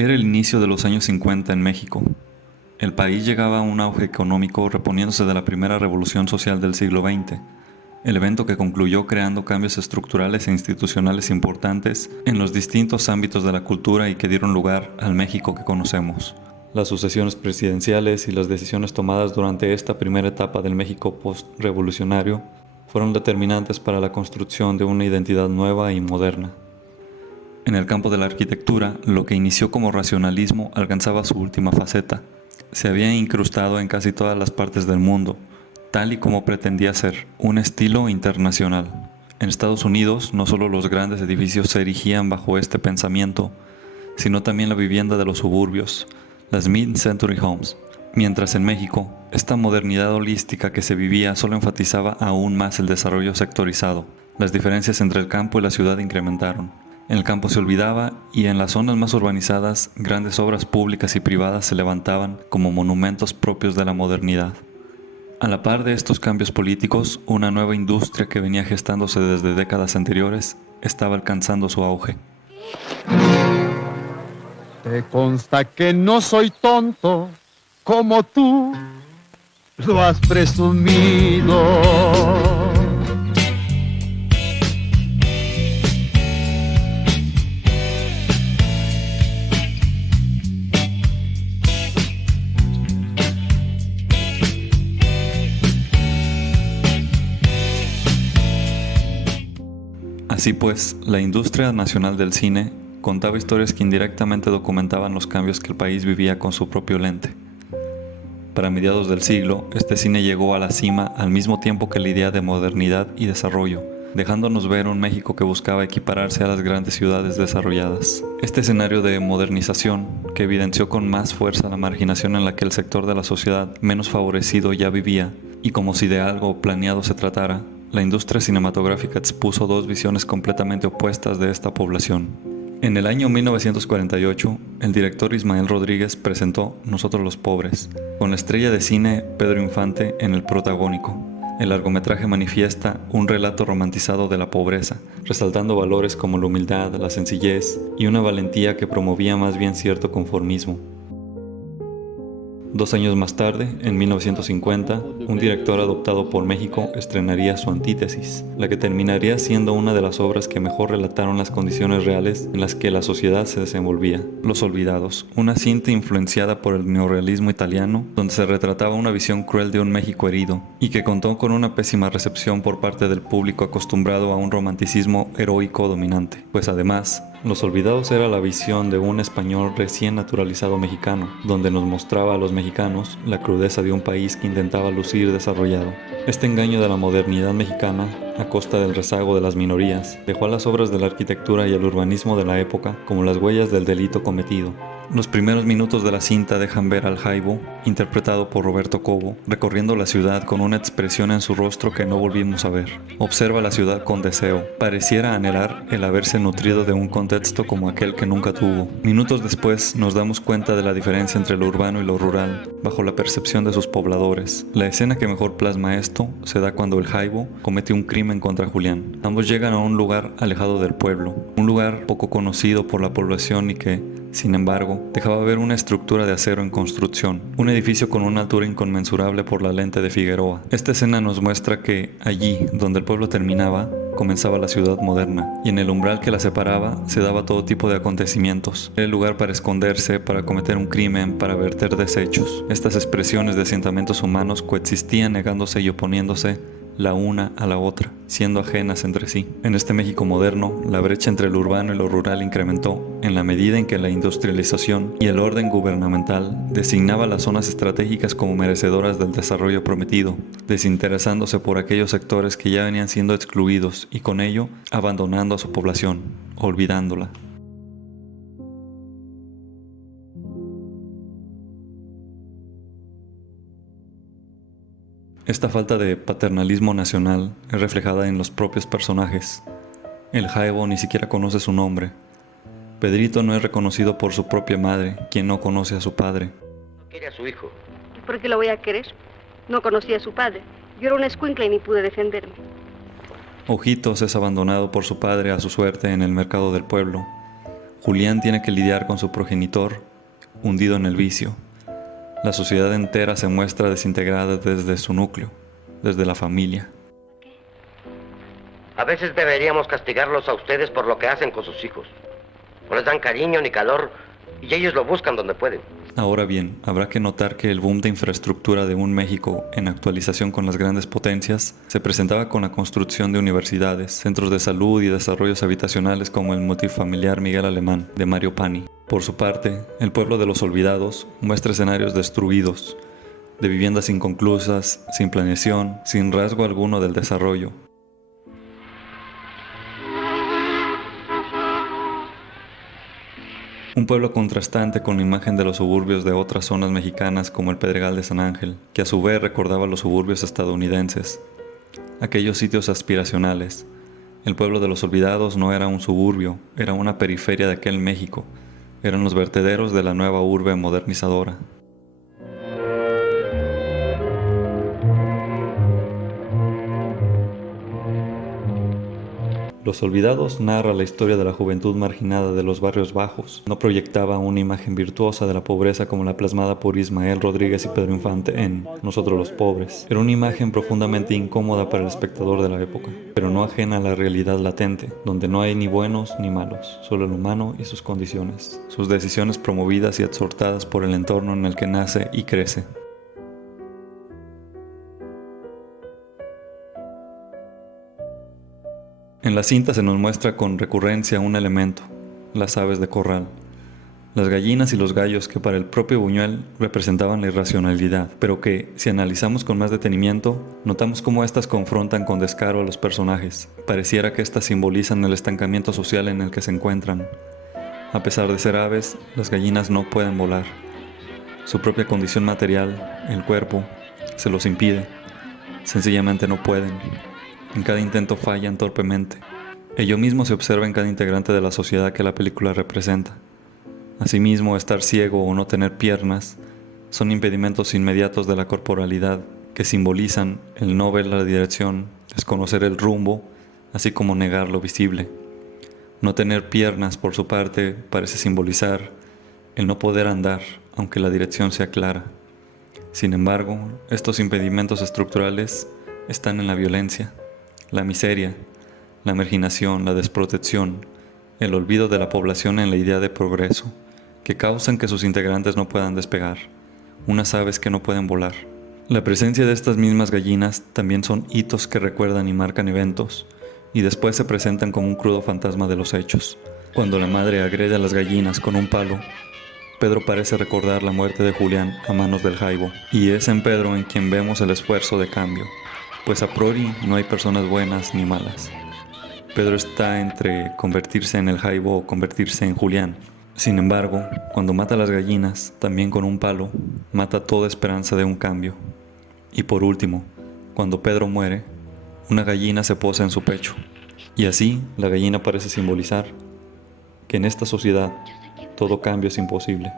Era el inicio de los años 50 en México. El país llegaba a un auge económico reponiéndose de la primera revolución social del siglo XX, el evento que concluyó creando cambios estructurales e institucionales importantes en los distintos ámbitos de la cultura y que dieron lugar al México que conocemos. Las sucesiones presidenciales y las decisiones tomadas durante esta primera etapa del México post-revolucionario fueron determinantes para la construcción de una identidad nueva y moderna. En el campo de la arquitectura, lo que inició como racionalismo alcanzaba su última faceta. Se había incrustado en casi todas las partes del mundo, tal y como pretendía ser, un estilo internacional. En Estados Unidos, no solo los grandes edificios se erigían bajo este pensamiento, sino también la vivienda de los suburbios, las mid-century homes. Mientras en México, esta modernidad holística que se vivía solo enfatizaba aún más el desarrollo sectorizado. Las diferencias entre el campo y la ciudad incrementaron. En el campo se olvidaba y en las zonas más urbanizadas, grandes obras públicas y privadas se levantaban como monumentos propios de la modernidad. A la par de estos cambios políticos, una nueva industria que venía gestándose desde décadas anteriores estaba alcanzando su auge. Te consta que no soy tonto como tú lo has presumido. Así pues, la industria nacional del cine contaba historias que indirectamente documentaban los cambios que el país vivía con su propio lente. Para mediados del siglo, este cine llegó a la cima al mismo tiempo que la idea de modernidad y desarrollo, dejándonos ver un México que buscaba equipararse a las grandes ciudades desarrolladas. Este escenario de modernización, que evidenció con más fuerza la marginación en la que el sector de la sociedad menos favorecido ya vivía, y como si de algo planeado se tratara, la industria cinematográfica expuso dos visiones completamente opuestas de esta población. En el año 1948, el director Ismael Rodríguez presentó Nosotros los Pobres, con la estrella de cine Pedro Infante en el protagónico. El largometraje manifiesta un relato romantizado de la pobreza, resaltando valores como la humildad, la sencillez y una valentía que promovía más bien cierto conformismo. 2 años más tarde, en 1950, un director adoptado por México estrenaría su Antítesis, la que terminaría siendo una de las obras que mejor relataron las condiciones reales en las que la sociedad se desenvolvía. Los Olvidados, una cinta influenciada por el neorrealismo italiano, donde se retrataba una visión cruel de un México herido, y que contó con una pésima recepción por parte del público acostumbrado a un romanticismo heroico dominante, pues además, Los Olvidados era la visión de un español recién naturalizado mexicano, donde nos mostraba a los mexicanos la crudeza de un país que intentaba lucir desarrollado. Este engaño de la modernidad mexicana, a costa del rezago de las minorías, dejó a las obras de la arquitectura y el urbanismo de la época como las huellas del delito cometido. Los primeros minutos de la cinta dejan ver al Jaibo, interpretado por Roberto Cobo, recorriendo la ciudad con una expresión en su rostro que no volvimos a ver. Observa la ciudad con deseo, pareciera anhelar el haberse nutrido de un contexto como aquel que nunca tuvo. Minutos después nos damos cuenta de la diferencia entre lo urbano y lo rural, bajo la percepción de sus pobladores. La escena que mejor plasma esto se da cuando el Jaibo comete un crimen contra Julián. Ambos llegan a un lugar alejado del pueblo, un lugar poco conocido por la población y que, sin embargo, dejaba ver una estructura de acero en construcción, un edificio con una altura inconmensurable por la lente de Figueroa. Esta escena nos muestra que allí, donde el pueblo terminaba, comenzaba la ciudad moderna, y en el umbral que la separaba se daba todo tipo de acontecimientos. Era el lugar para esconderse, para cometer un crimen, para verter desechos. Estas expresiones de asentamientos humanos coexistían negándose y oponiéndose la una a la otra, siendo ajenas entre sí. En este México moderno, la brecha entre lo urbano y lo rural incrementó en la medida en que la industrialización y el orden gubernamental designaba las zonas estratégicas como merecedoras del desarrollo prometido, desinteresándose por aquellos sectores que ya venían siendo excluidos y con ello abandonando a su población, olvidándola. Esta falta de paternalismo nacional es reflejada en los propios personajes. El Jaibo ni siquiera conoce su nombre. Pedrito no es reconocido por su propia madre, quien no conoce a su padre. No quiere a su hijo. ¿Y por qué lo voy a querer? No conocía a su padre. Yo era una escuincla y ni pude defenderme. Ojitos es abandonado por su padre a su suerte en el mercado del pueblo. Julián tiene que lidiar con su progenitor, hundido en el vicio. La sociedad entera se muestra desintegrada desde su núcleo, desde la familia. A veces deberíamos castigarlos a ustedes por lo que hacen con sus hijos. No les dan cariño ni calor y ellos lo buscan donde pueden. Ahora bien, habrá que notar que el boom de infraestructura de un México en actualización con las grandes potencias se presentaba con la construcción de universidades, centros de salud y desarrollos habitacionales como el multifamiliar Miguel Alemán de Mario Pani. Por su parte, el pueblo de los olvidados muestra escenarios destruidos, de viviendas inconclusas, sin planeación, sin rasgo alguno del desarrollo. Un pueblo contrastante con la imagen de los suburbios de otras zonas mexicanas como el Pedregal de San Ángel, que a su vez recordaba los suburbios estadounidenses, aquellos sitios aspiracionales. El pueblo de los olvidados no era un suburbio, era una periferia de aquel México, eran los vertederos de la nueva urbe modernizadora. Los Olvidados narra la historia de la juventud marginada de los barrios bajos. No proyectaba una imagen virtuosa de la pobreza como la plasmada por Ismael Rodríguez y Pedro Infante en Nosotros los Pobres. Era una imagen profundamente incómoda para el espectador de la época, pero no ajena a la realidad latente, donde no hay ni buenos ni malos, solo el humano y sus condiciones, sus decisiones promovidas y exhortadas por el entorno en el que nace y crece. En la cinta se nos muestra con recurrencia un elemento, las aves de corral, las gallinas y los gallos que para el propio Buñuel representaban la irracionalidad, pero que, si analizamos con más detenimiento, notamos cómo éstas confrontan con descaro a los personajes. Pareciera que éstas simbolizan el estancamiento social en el que se encuentran. A pesar de ser aves, las gallinas no pueden volar. Su propia condición material, el cuerpo, se los impide. Sencillamente no pueden. En cada intento fallan torpemente. Ello mismo se observa en cada integrante de la sociedad que la película representa. Asimismo, estar ciego o no tener piernas son impedimentos inmediatos de la corporalidad que simbolizan el no ver la dirección, desconocer el rumbo, así como negar lo visible. No tener piernas, por su parte, parece simbolizar el no poder andar, aunque la dirección sea clara. Sin embargo, estos impedimentos estructurales están en la violencia, la miseria, la marginación, la desprotección, el olvido de la población en la idea de progreso, que causan que sus integrantes no puedan despegar, unas aves que no pueden volar. La presencia de estas mismas gallinas también son hitos que recuerdan y marcan eventos, y después se presentan como un crudo fantasma de los hechos. Cuando la madre agrede a las gallinas con un palo, Pedro parece recordar la muerte de Julián a manos del jaibo, y es en Pedro en quien vemos el esfuerzo de cambio, pues a priori no hay personas buenas ni malas. Pedro está entre convertirse en el jaibo o convertirse en Julián. Sin embargo, cuando mata a las gallinas, también con un palo, mata toda esperanza de un cambio. Y por último, cuando Pedro muere, una gallina se posa en su pecho. Y así, la gallina parece simbolizar que en esta sociedad todo cambio es imposible.